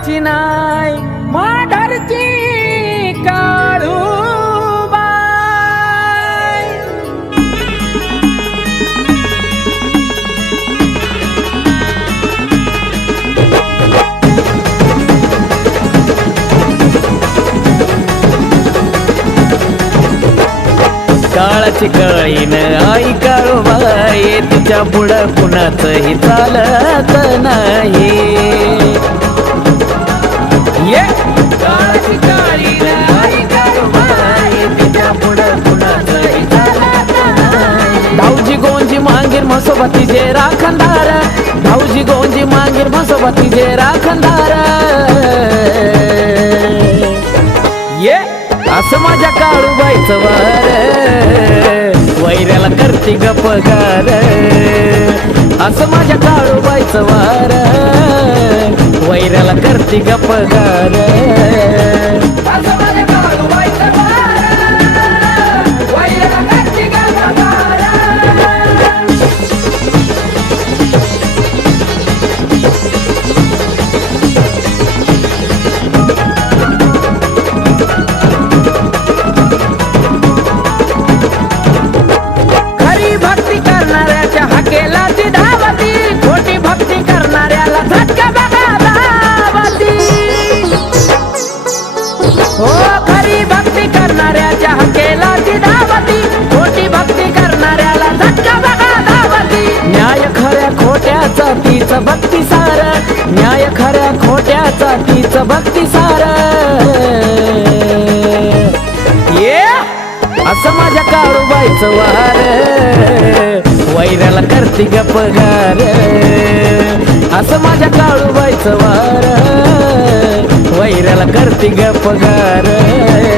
कोणाची नाय माढरची काळू बाय काळाची कळीन आई काळूबाई तिच्या पुढं कुणाचंही चालत नाही. म्हसोबती जे भाऊजी गोंजी मांगीर म्हसोबा जे राखणदार ये असं माझ्या काळूबाईचं वार. वैऱ्याला करती गपगार असं माझ्या काळूबाईचं वार. वैऱ्याला करती गपगार खरी भक्ती करणाऱ्याच्या हाकेला धावती खोटी भक्ती करणाऱ्याला झटका बघा धावती न्याय खऱ्या खोट्याचा तीच भक्ती सार. न्याय खऱ्या खोट्याचा तीच भक्ती सार. ये असं माझ्या काळूबाईचं वार. वैराला करती गपगार असं माझ्या काळूबाईचं वार. वैऱ्याला करती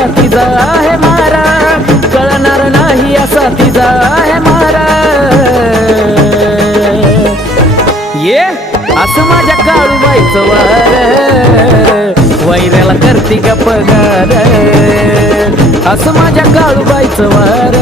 असा तिचा आहे मारा. कळणार नाही असा तिचा आहे मारा. ये असं माझ्या काळूबाईचं वार. वैऱ्याला करती पगार? असं माझ्या काळूबाईचं वार.